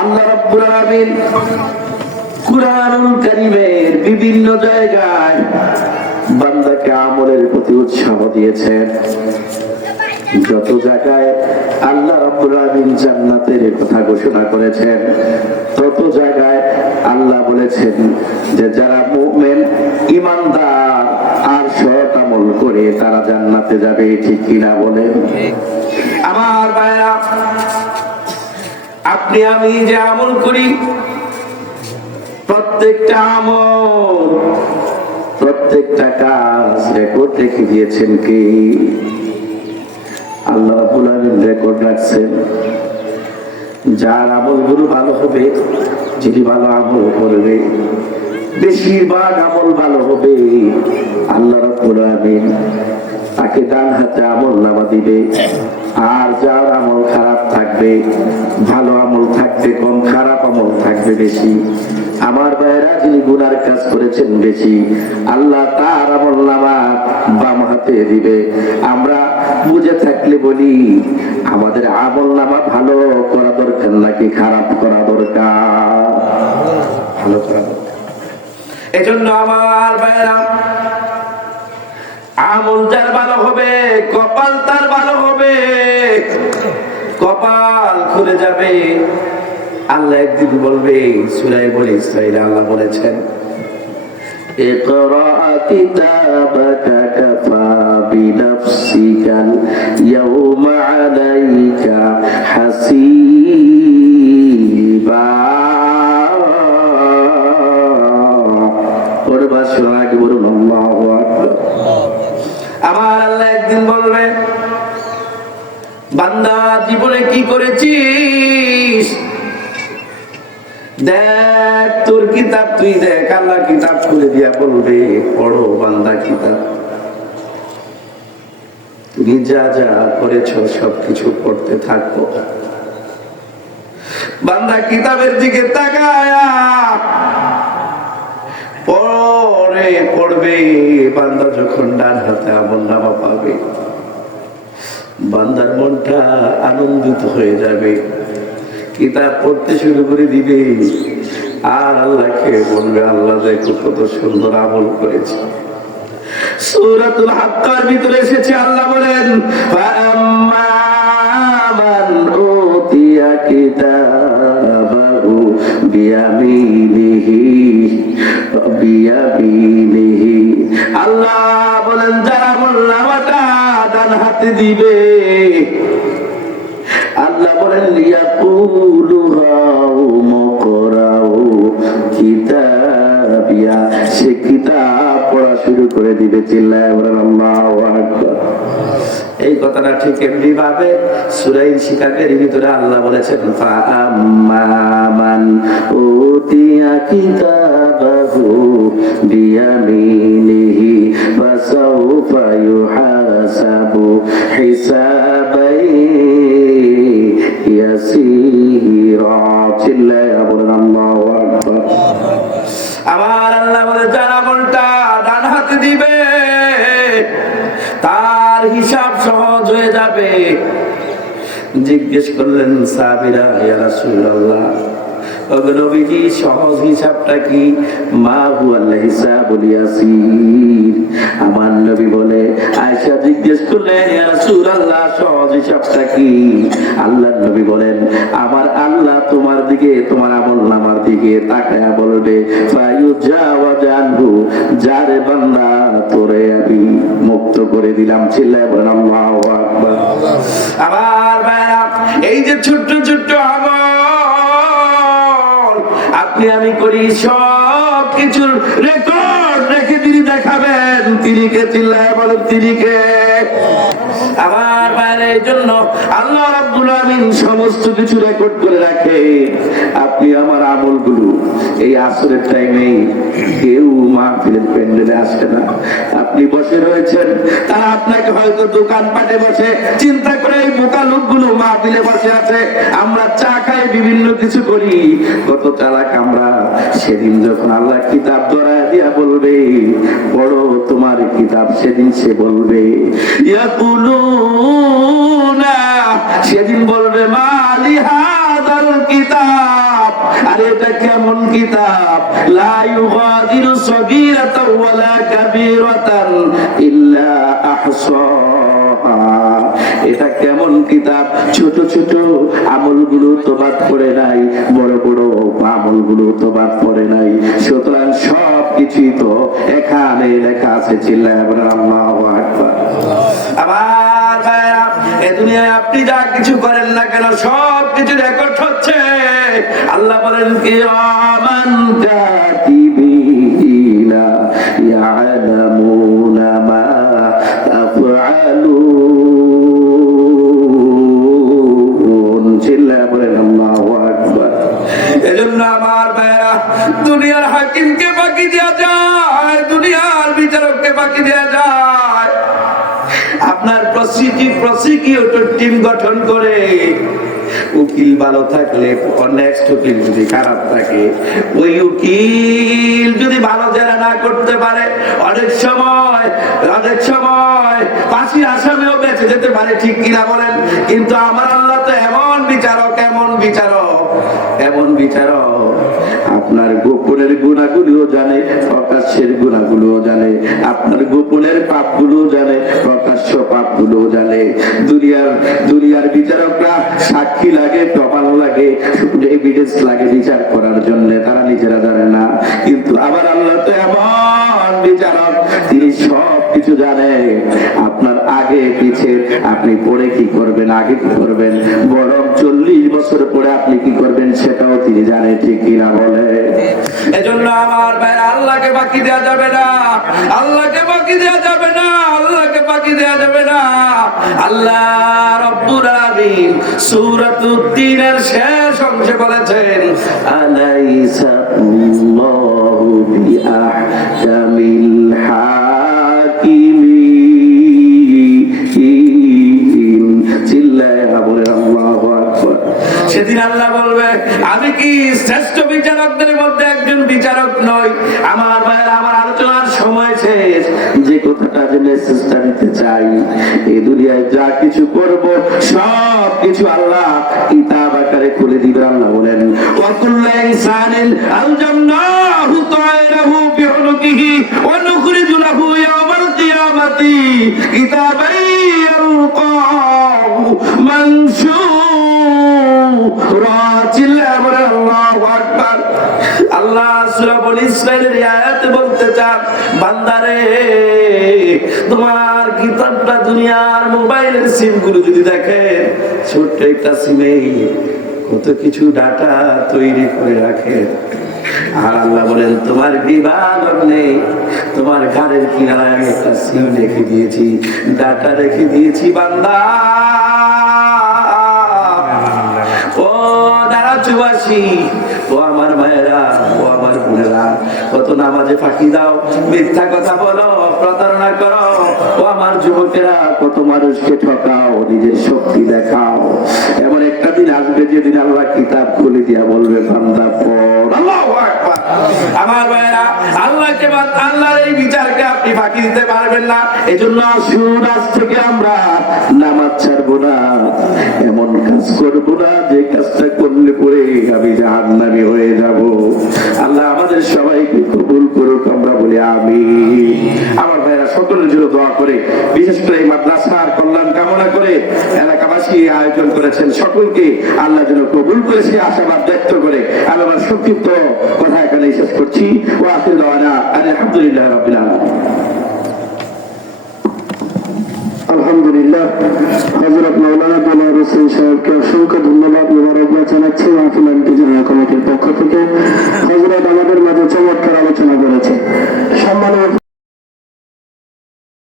আল্লাহ রাব্বুল আলামিন কুরআনুল কারীমের বিভিন্ন জায়গায় বান্দাকে আমলের প্রতি উৎসাহ দিয়েছেন। যত জায়গায় আল্লাহ রাব্বুল আলামিন জান্নাতের কথা ঘোষণা করেছেন, তত জায়গায় আল্লাহ বলেছেন যে যারা মুমিন ঈমানদার আর সৎ আমল করে তারা জান্নাতে যাবে। ঠিক কিনা বলেন? আমার ভাইরা, আপনি আমি যে আমল করি, প্রত্যেকটা আমল, প্রত্যেকটা কাজ রেকর্ড রেখে দিয়েছেন কি? আল্লাহ রাব্বুল আলামিন রেকর্ড রাখছেন। যার আমলগুলো ভালো হবে, যিনি ভালো আমল করবে, বেশিরভাগ আমল ভালো হবে, আল্লাহ রাব্বুল আলামিন তাকে ডান হাতে আমল নামা দিবে। আর যার আমল খারাপ থাকবে, ভালো আমল থাকবে কম, খারাপ আমল থাকবে বেশি। আমার ভাইয়েরা, যিনি গুনার কাজ করেছেন বেশি, আল্লাহ তার আমল নামা বাম হাতে দিবে। আমরা বুঝে থাকলে বলি, আমাদের আমল নামা ভালো করা দরকার নাকি খারাপ করা দরকার? ভালো করা দরকার। এজন্য আমার ভাইয়েরা, আমল যার ভালো হবে, কপাল তার ভালো হবে, কপাল খুলে যাবে। আল্লাহ একদিন বলবে, সূরা বনী ইসরাঈল আল্লাহ বলেছেন, ইকরা কিতাবাকা কাফা বিনাফসিকাল ইয়াওমা আলাইকা হাসিবা। পড়বা শোনা কি বলুন, আল্লাহু আকবার। আমার আল্লাহ একদিন বলবে, বান্দা জীবনে কি করেছিস দেখ, তোর কিতাব তুই দেখ। আল্লাহ কিতাব খুলে দিয়া বলবে, পড়ো বান্দা কিতাব, তুমি যা যা করেছো সবকিছু পড়তে থাকো। বান্দা কিতাবের দিকে তাকায়া পড়বে। বান্দা যখন ডান হাতে আমলনামা পাবে, বান্দার মনটা আনন্দিত হয়ে যাবে, কিতাব পড়তে শুরু করে দিবে। আর আল্লাহকে বলবে, আল্লাহ দেখো কত সুন্দর আমল করেছে। সূরাতুল হাক্কার ভিতরে এসেছে, আল্লাহ বলেন, ফাআম্মা মান উতিয়া কিতাবাহু বিয়ামিনিহি বিয়ামিনিহি। আল্লাহ বলেন, যারা আমলনামাটা ডান হাতে দিবে, আল্লাহ বলেন, লিয়াকুলু হাউ মুকরাউ কিতাবিয়া, সে কিতাব পড়া শুরু করে দিবে। চিল্লায় বলেন আল্লাহু আকবার। এই কথাটা ঠিক এমনি ভাবে সূরা ইনশিকাকের ভিতরে আল্লাহ বলেছেন, ফাআম্মা মান উতিয়া কিতাবাহু বিয়ামিনিহি ফাসাউফা ইউহাসাবু হিসাবাই ইয়াসীরা। চিল্লায় বলেন আল্লাহু আকবার। আমার আল্লাহ বলে, যারা আমলটা ডান হাতে দিবে তার হিসাব সহজ হয়ে যাবে। জিজ্ঞেস করলেন সাহাবীরা, ইয়া রাসূলুল্লাহ, নবীজি সহজ হিসাবটা কি? মা হুয়াল হিসাবুল ইয়াসীর। আমার নবী বলে, আয়েশা জিজ্ঞেস করলেন, ইয়া রাসূলুল্লাহ, সহজ হিসাবটা কি? আল্লাহর নবী বলেন, আমার আল্লাহ তোমার দিকে, তোমার আমলনামার দিকে তাকায়া বলবে, ফায়ুজাওয়াজ আনহু, যারে বান্দা তোরে আমি মুক্ত করে দিলাম। চিল্লায় বলেন আল্লাহু আকবার। আমার ভাইরা, এই যে ছোট্ট ছোট্ট আমল আপনি আমি করি, সব কিছুর রেকর্ড রেখে তিনি দেখাবেন। তিনি কে? চিল্লায় বলেন, তিনি কে? আমার বাইরে। এই জন্য আল্লাহ রাব্বুল আলামিন সমস্ত কিছু রেকর্ড করে রাখে। আপনি আমার আমলগুলো এই আসরের টাইমে কেউ মাহফিলের প্যান্ডেলে আসে না, আপনি বসে রয়েছেন, তারা আপনাকে হয়তো দোকানপাটে বসে চিন্তা করে এই বোকা লোকগুলো মাহফিলে বসে আছে। আমরা চা খাই, বিভিন্ন কিছু করি, কত চালাক আমরা। সেদিন যখন আল্লাহ কিতাব ধরায় দিয়া বলবে, পড়ো তোমার কিতাব, সেদিন সে বলবে, ইয়াকুলুন না, সেদিন বলবে মালি হাদাল কিতাব, আরে এটা কেমন কিতাব, লা ইউগাদিরু সগীরাতাও ওয়ালা কাবীরাতান ইল্লা আহসাহা, এটা কেমন কিতাব, ছোট ছোট আমলগুলো তো বাদ পড়ে নাই, বড় বড় আমলগুলো তো বাদ পড়ে নাই, সুতরাং সব কিছুই তো এখানে লেখা আছে। চিল্লায় বলেন আল্লাহু আকবার। আমার ভাইরা, এই দুনিয়ায় আপনি যা কিছু করেন না কেন সব কিছু রেকর্ড হচ্ছে। আল্লাহ বলেন কিরামান কাতিবিনা ইয়ালামুনা মা তাফআলুন। চিল্লায় বলেন আল্লাহু আকবার। এজন্য আমার ভাইরা, দুনিয়ার হাকিমকে বাকি দেওয়া যায়, দুনিয়ার বিচারককে বাকি দেওয়া যায়। আপনার প্রসিকিউটর টিম গঠন করে, উকিল ভালো থাকলে নেক্সট উকিল যদি খারাপ থাকে, ওই উকিল যদি ভালো জেরা না করতে পারে, অনেক সময় ফাঁসির আসামিও বেঁচে যেতে পারে, ঠিক কিনা বলেন? কিন্তু আমার আল্লাহ তো এমন বিচারক, আপনার গোপনের গুনাহগুলোও জানে, প্রকাশ্যের গুনাহগুলোও জানে, আপনার গোপনের পাপগুলোও জানে, প্রকাশ্য পাপগুলোও জানে। দুনিয়ার বিচারকরা সাক্ষী লাগে, প্রমাণ লাগে, এভিডেন্স লাগে বিচার করার জন্য, তারা নিজেরা জানে না। কিন্তু আবার আল্লাহ তো এমন বিচারক, তিনি সব কিছু জানে। আপনার আগে পিছে আপনি পরে কি করবেন, আগে কি করবেন, বরং 40 বছর পরে আপনি কি করবেন সেটাও তিনি জানে, ঠিক কিনা বলে? এজন্য আমার ভাই, আল্লাহকে বাকি দেওয়া যাবে না, আল্লাহকে বাকি দেওয়া যাবে না, আল্লাহকে বাকি দেওয়া যাবে না। আল্লাহ রাব্বুল আলামিন সূরাতুদ দ্বীনের শেষ অংশে বলেছেন, আলাইসা আল্লাহু বিআহকামিল হাকিমিন। চিল্লায় বলেন আল্লাহু আকবার। সেদিন আল্লাহ বলবে, আমি কি শ্রেষ্ঠ বিচারকদের মধ্যে একজন বিচারক নই? আমার ভাইয়ের, আমার আলোচনার সময় শেষ। যে কথাটা যে মেসেজটা দিতে চাই, এই দুনিয়ায় যা কিছু করব সব কিছু আল্লাহ কিতাব আকারে খুলে দিবেন। আল্লাহ বলেন, ওয়া কুল্লু ইনসানিন আলজামনাহু তায়রাহু বিউনুকিহি ওয়া নুখরিজু লাহু ইয়াওমাল কিয়ামাতি কিতাবান ইয়ালকাহু মানশুরা। চিল্লায় বলেন আল্লাহু আকবার। আল্লাহ সূরা বনী ইসরাঈলের আয়াতে বলতে চান, বান্দারে, তোমার কিতাবটা দুনিয়ার মোবাইলের সিমগুলো যদি দেখেন, ছোট্ট একটা সিমে কত কিছু ডাটা তৈরি করে রাখে। আর আল্লাহ বলেন, তোমার বিবাহ নেই, তোমার ঘরের কিনারায় আমি একটা সিম রেখে দিয়েছি, ডাটা রেখে দিয়েছি। বান্দা, ও দারাচুবাসী, ও আমার ভাইয়েরা, ও আমার বোনেরা, কত নামাজে ফাঁকি দাও, মিথ্যা কথা বলো, প্রতারণা করো। ও আমার যুবকেরা, কত মানুষকে ঠকাও, নিজের শক্তি দেখাও। এমন একটা দিন আসবে যেদিন আল্লাহ কিতাব খুলে দিয়া বলবে, বান্দা পড়। আল্লাহু আকবার। আমার ভাইয়েরা, আল্লাহকে, আল্লাহর এই বিচারকে আপনি ফাঁকি দিতে পারবেন না। এজন্য আসুন, আজ থেকে আমরা নামাজ ছাড়বো না, এমন কাজ করবো না যে কাজটা করলে পরে আমি জাহান্নামী হয়ে যাব। আল্লাহ আমাদের সবাইকে কবুল করুক, আমরা বলি আমিন। আমার ভাইরা, সকলের জন্য দোয়া করে, বিশেষ করে এই মাদ্রাসার কল্যাণ কামনা করে এলাকাবাসী আয়োজন করেছেন, সকলকে আল্লাহ যেন কবুল করে সে আশাবাদ ব্যক্ত করে আমি আমার সংক্ষিপ্ত কথা এখানে শেষ করছি। ওয়া আখিরু দাওয়ানা আলহামদুলিল্লাহি রাব্বিল আলামিন। আলহামদুলিল্লাহ, হযরত মাওলানা দুলাল হোসেন সাহেবকে অসংখ্য ধন্যবাদ, মোবারকবাদ জানাচ্ছি মাহফিল কমিটির পক্ষ থেকে। হযরত আমাদের মাঝে চমৎকার আলোচনা করেছে। সম্মানিত